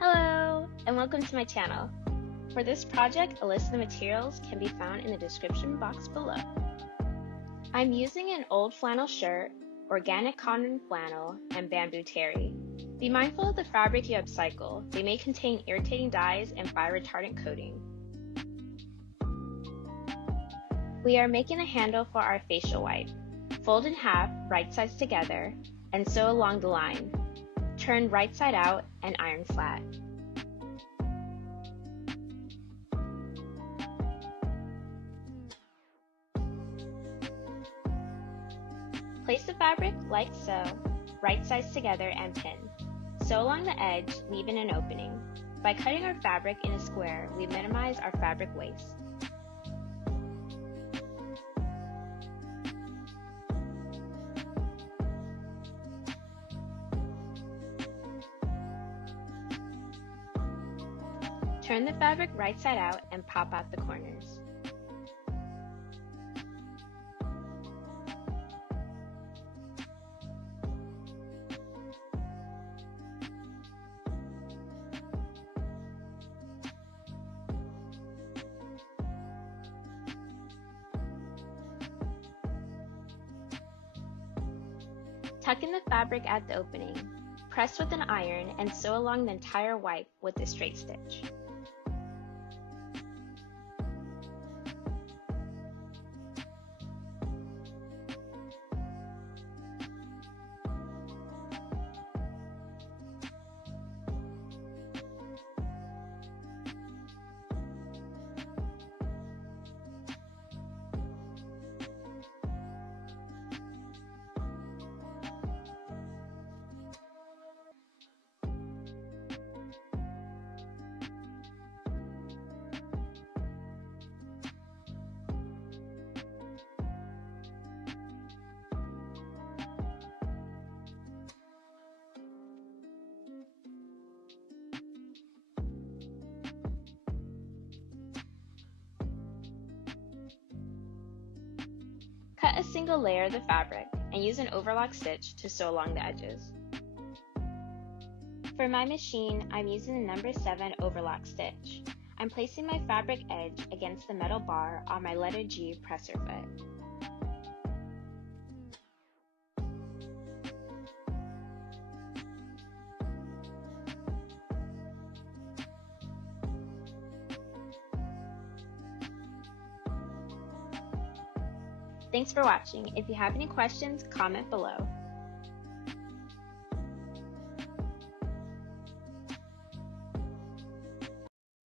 Hello, and welcome to my channel. For this project, a list of the materials can be found in the description box below. I'm using an old flannel shirt, organic cotton flannel, and bamboo terry. Be mindful of the fabric you upcycle. They may contain irritating dyes and fire retardant coating. We are making a handle for our facial wipe. Fold in half, right sides together, and sew along the line. Turn right side out and iron flat. Place the fabric like so, right sides together and pin. Sew along the edge, leaving an opening. By cutting our fabric in a square, we minimize our fabric waste. Turn the fabric right side out and pop out the corners. Tuck in the fabric at the opening. Press with an iron and sew along the entire wipe with a straight stitch. Cut a single layer of the fabric and use an overlock stitch to sew along the edges. For my machine, I'm using the number 7 overlock stitch. I'm placing my fabric edge against the metal bar on my letter G presser foot. Thanks for watching. If you have any questions, comment below.